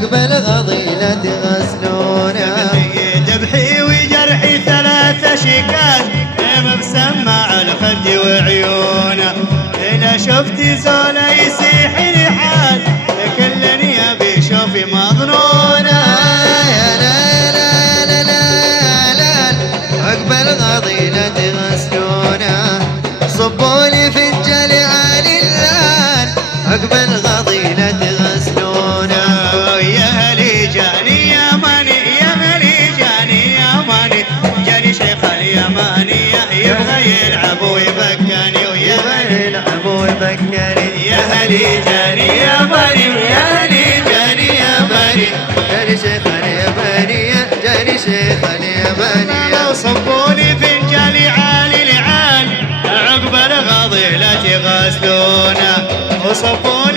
عقب الغضيلة غسلونا. ذبحي وجرحي 3 شكات بسمع الخد وعيونه. إذا شفتي زوله يسيح رحال كل يبي يشوفي مظنونه. يا لا لا لا لا لا عقب الغضيلة غسلونا. صبولي فنجان عالي اللان عقب الغضيلة غسلونا. يا هلي جاني يا ماني يا هلي جاني يا ماني جاني شيخ اليمانية يبغى يلعب ويبكاني يبغى يلعب ويبكاني. يا هلي جاني يا ماني يا هلي جاني يا ماني جاني شيخ اليمانية جاني شيخ اليمانية. صبوني فنجاني عالي العال عقب الغضيلة غسلونا. وصبوني